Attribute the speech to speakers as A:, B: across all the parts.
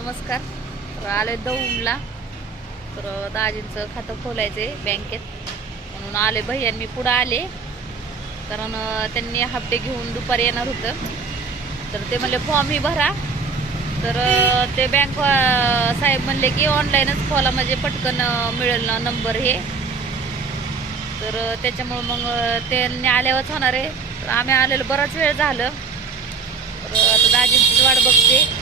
A: नमस्कार. तर आले दौंडला. तर दाजींचं खातं खोलायचं आहे बँकेत. म्हणून आले भैयान मी पुढं आले. कारण त्यांनी हप्ते घेऊन दुपारी येणार होतं. तर ते म्हणले फॉर्मही भरा. तर ते बँक साहेब म्हणले की ऑनलाईनच खोला म्हणजे पटकन मिळेल ना नंबर हे. तर त्याच्यामुळं मग त्यांनी आल्यावरच होणार आहे. तर आम्ही आलेलं बराच वेळ झालं. तर आता दाजींचीच वाट बघते.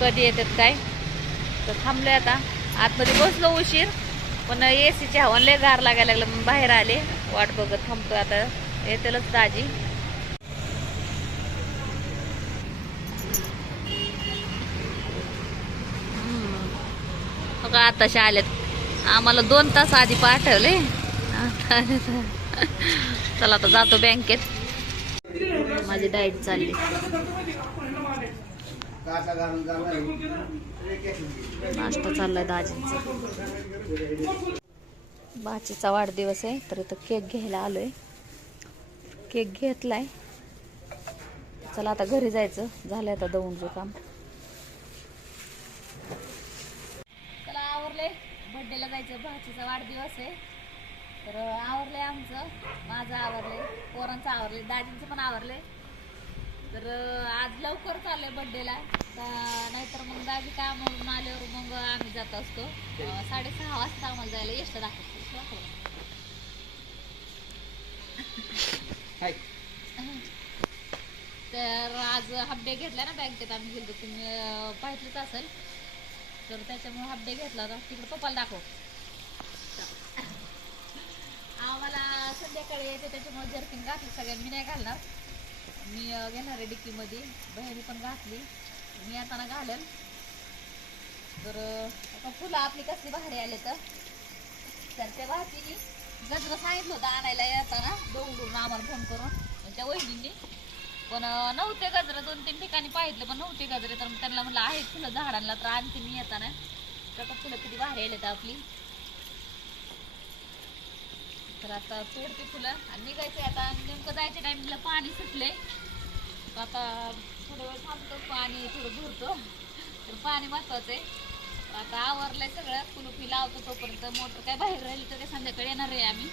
A: कधी येतात काय? तर थांबलोय आता. आतमध्ये बसलो उशीर. पण ए सीच्या हवा लय गार लागायला लागलं. म्हणून बाहेर आले. वाट बघत थांबतोय आता. येतेलच दाजी. हम्म. बघा आलेत आम्हाला दोन तास आधी पाठवले. चला आता जातो बँकेत. माझी डाएट चालली. नाश्ता चाललाय दाजींचा. बाचीचा वाढदिवस आहे तर इथं केक घ्यायला आलोय. केक घेतलाय. चला आता घरी जायचं. झालंय आता दौंडचं काम. चला आवरले. बर्थडेला जायचं. भाचीचा वाढदिवस आहे. तर आवरले आमचं. माझं आवरले पोरांचं आवरले दाजींचं पण आवरले तर आज लवकर चाललंय बर्थडेला नाहीतर मग दाजी कामावरून आल्यावर मग आम्ही जात असतो. साडेसहा वाजता आम्हाला जायला यश. तर आज हाफ डे घेतला ना बँकेत आम्ही गेलो तुम्ही अं, पाहिलंच असेल. तर त्याच्यामुळे हाफ डे घेतला होता. तिकडे पप्पाला दाखव. आम्हाला संध्याकाळी येते त्याच्यामुळे जर्किन घातली. सगळ्यांनी मी नाही घालणार. मी घेणार आहे डिक्कीमध्ये बहिणी पण घातली. मी येताना घालेल. तर आता फुलं आपली कसली भारी आले तर. तर त्या भाजीनी गजरं सांगितलं होतं आणायला येताना. दोन आम्हाला फोन करून. त्या वहिनींनी. पण नव्हते गजरं. दोन तीन ठिकाणी पाहिजे पण नव्हते गजरे. तर त्यांना म्हटलं आहेत फुलं झाडांना तर आणते मी येताना. तर फुलं किती भारी आले तर आपली. तर आता तोडते फुलं. आणि निघायचं आता. नेमकं जायच्या टायमिंगला पाणी सुटले आता थोडं वेळ थांबतो. पाणी थोडं भरतो. तर पाणी महत्वाचं आहे. आता आवरलंय सगळं. कुलुपी लावतो तोपर्यंत. मोटर काय बाहेर राहिली तर काय संध्याकाळी येणार आहे आम्ही.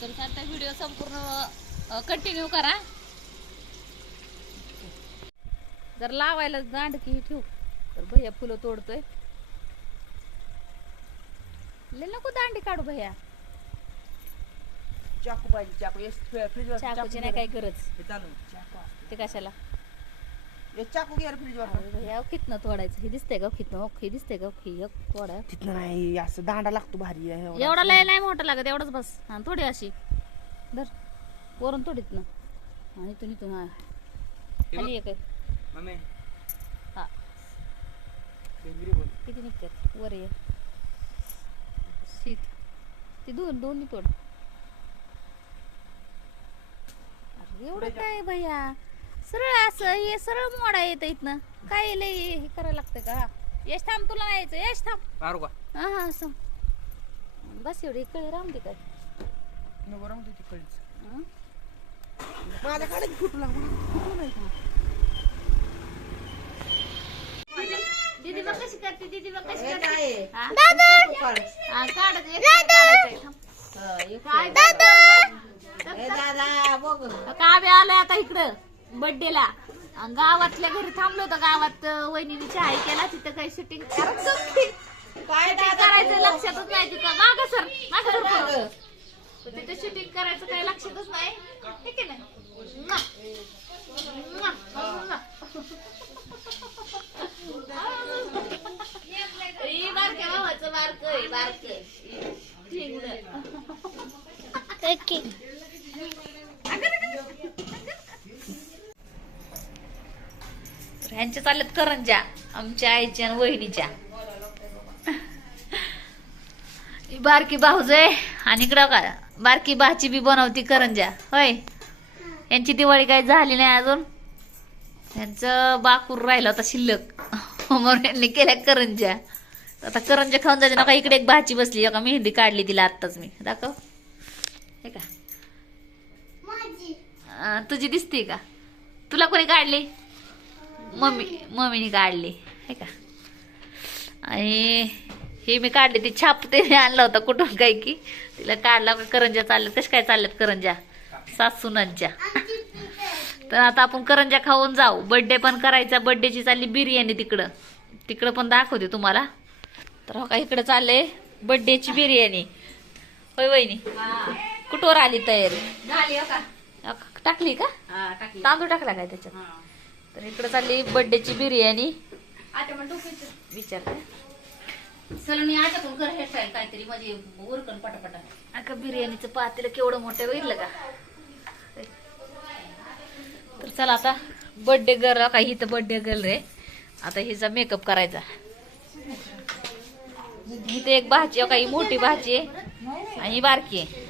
A: तर आता व्हिडिओ संपूर्ण कंटिन्यू करा. जर लावायला दांडकी ठेवू तर भैया फुलं तोडतोय. लय नको दांडी काढू भैया.
B: चाकू पाहिजे चाकू. येस फ्रीजवर
A: चाकूची नाही काही गरज.
B: हे चालू. चाकू असते.
A: ते कशाला?
B: हे चाकू घे फ्रीजवर.
A: भैया खितनं तोडायचं. हे दिसतंय का खितनं हो हे दिसतंय का हे एक तोडा.
B: तिथनं नाही असं दांडा लागतो भारी. आहे एवढा.
A: एवढा लय नाही मोठा लागत एवढंच बस. हा थोडी अशी. धर. वरून थोडीत ना आणि इथून इथून हा. खाली एक आहे.
B: मम्मी
A: हा.
B: बोल.
A: किती निघतात? वर ये. शीत. ती दोन दोन्ही तोड. एवढं काय भैया? सरळ असं हे सरळ मोडा येतं इथनं. काय लय हे करायला लागतं का? यश थांब तुला नाही यायचं. यश थांब.
B: मारू का
A: हा हा असं. बस एवढी इकडे राहून दे काय.
B: नको
A: हं?
B: माझ्या काढायची फुटू लागला
A: दीदी बघ कशी करते दीदी बघ कशी
B: हे
A: करते.
B: काय आहे?
A: हा?
B: काढ.
A: हा, काढायचं, एक काढायचंय. थांब.
B: हा, हे
A: काय
B: काय?
A: दादा
B: हे दादा बघ
A: आता इकडं बर्थडेला गावातल्या घरी थांबलो होतो. गावात वहिनीने चहा केला. तिथं काही शूटिंग करायचं लक्षातच नाही. तिथं माग सर माग तिथं शूटिंग करायचं काही लक्षातच नाही. ठीक आहे ना? बारक बारक ह्यांच्या चालल्यात करंजा आमच्या आईच्या आणि वहिनीच्या. बारकी भाऊज आहे आणि इकडं का बारकी भाची बी बनवती करंजा होय? यांची दिवाळी काही झाली नाही अजून. यांचं बाकूर राहिलं होता शिल्लक. म्हणून यांनी केल्या करंजा आता करंजा खाऊन जायचं. नका इकडे एक भाची बसली. का मेहंदी काढली तिला आत्ताच मी. दाखव. हे का? तुझी दिसते का? तुला कोणी काढली? मम्मी मम्मीने काढली हे का? आणि हे मी काढली ती छाप ते आणला होता कुठून काय की? तिला काढला का करंजा चालल्यात कशा काय चालल्यात करंजा सासूनांच्या. तर आता आपण करंजा खाऊन जाऊ. बड्डे पण करायचा बड्डेची चालली बिर्याणी तिकडं. तिकडं पण दाखवते तुम्हाला. तर हो का इकडं चालले बड्डेची बिर्याणी. होय वहिनी? कुठवर आली तयारी?
B: झाली हो का?
A: टाकली का?
B: हा
A: तांदूळ टाकला काय त्याच्यात. तर इकडं चालली बड्डेची बिर्याणी.
B: आता मग डोक्याचं
A: विचारते.
B: आता पण कर हेअरस्टाईल काहीतरी म्हणजे उरकन पटापटा.
A: अगं बिर्याणीचं पातेलं केवढं मोठं बघितलं का? तर चला आता बर्थडे गर्ल का ही तर बर्थडे गर्ल रे. आता हिचा मेकअप करायचा. इथे एक भाजी आहे का ही मोठी भाजी आहे आणि ही बारकी आहे.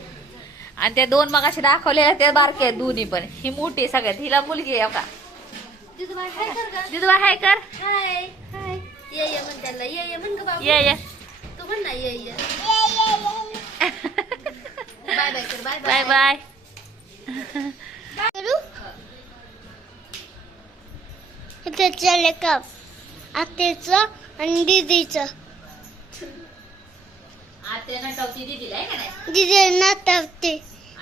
A: आणि त्या दोन मग अशा दाखवलेल्या त्या बारक्या आहेत दोन्ही पण. ही मोठी आहे सगळ्यात. हिला मुलगी आहे का? दिदूबा हाय कर
C: हाय हाय ये ये म्हण त्याला ये ये म्हण ग बाबू.
A: ये ये.
C: तू म्हण ना ये ये. बाय बाय कर बाय
A: बाय. बाय
C: करू? त्याच्या कप. आतेचं आणि दीदीचं.
A: आता नटावती दिदीला आहे का नाही?
C: दीदी नातावते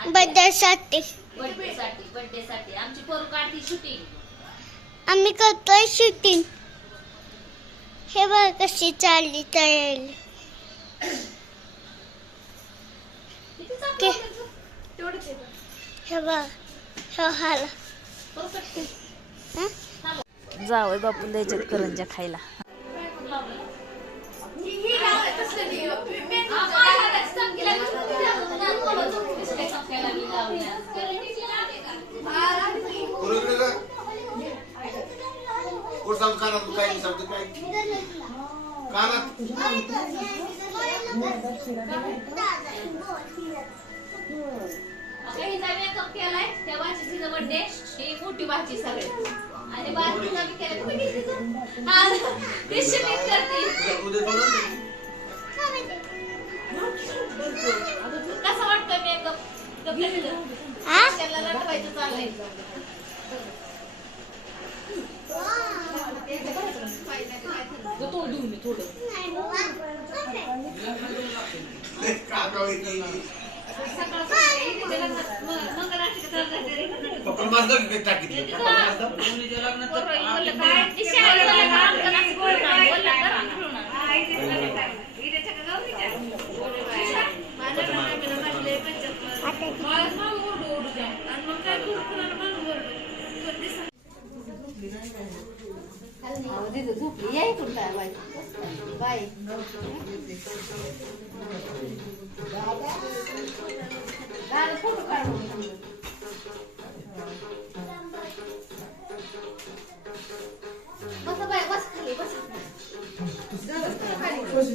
C: बड्डेसाठी.
A: बर्थडे साठी बर्थडे साठी आमची पोरू काढती शूटिंग
C: आम्ही करतोय शूटिंग हे बघ कशी चालली तयारी. हे बघ हे हाला. हं?
A: जावय बापू द्यायच्यात करंजा खायला
D: बरोबर का कोण सांग कानात काय सांगतो काय? कानात.
A: मेकअप केलाय त्या भाचीचा बर्थडे ही मोठी भाची सगळे. आणि बारकीचा बी केलाय. कुठे गेली तू? हा, ती करते
D: उद्या.
A: कसं वाटतं मेकअप
C: हा?
A: त्याला नटवायचं चाललंय.
D: पप्पा माझं काय टाकीतलं
B: झोपली. याय कुठं काय बाय फोटो काढून बस बाय बस खाली बस.
A: खाली